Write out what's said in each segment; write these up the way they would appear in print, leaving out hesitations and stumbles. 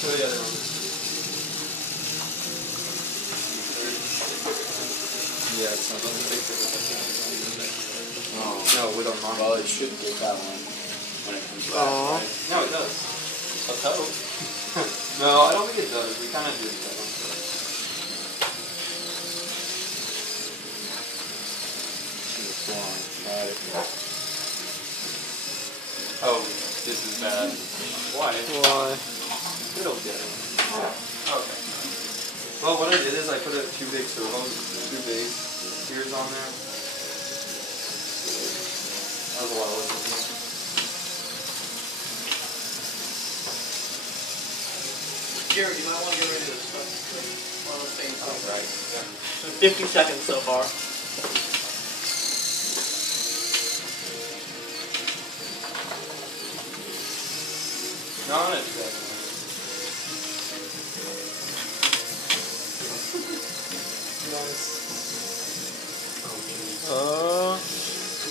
Show the other one. Yeah, it's not no, we don't mind. Well, it should get that one when it comes back. Right? No, it does. Let's hope. No, I don't think it does. We kind of do it that one. Oh, this is bad. Why? Why? It'll get it. Okay. Well, what I did is I put a few big servos, 2 big gears on there. That was a lot of work. Jared, you might want to get rid of this stuff. One of those things. Oh, right. Yeah. 50 seconds so far. No, I'm gonna do that.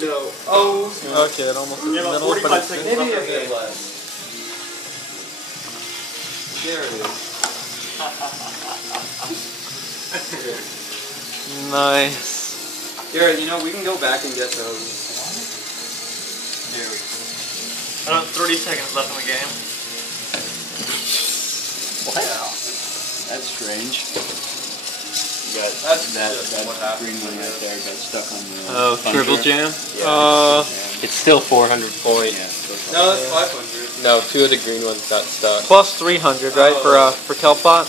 No. Oh. Okay, it almost in You the have middle, 45 but seconds Maybe left a in the bit game. less. There it is. nice. Garrett, you know, we can go back and get those. There we go. Another 30 seconds left in the game. What? That's strange. You got That's that what happened. green one right there got stuck on the Oh, Tribble puncher. jam? Yeah, It's still 400 points. yeah, still No, that's 500. No, 2 of the green ones got stuck. Plus 300, right, for Kelpot?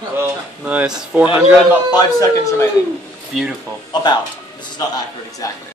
Well, Nice. And we got 400? about 5 seconds remaining. Beautiful. About. This is not accurate exactly.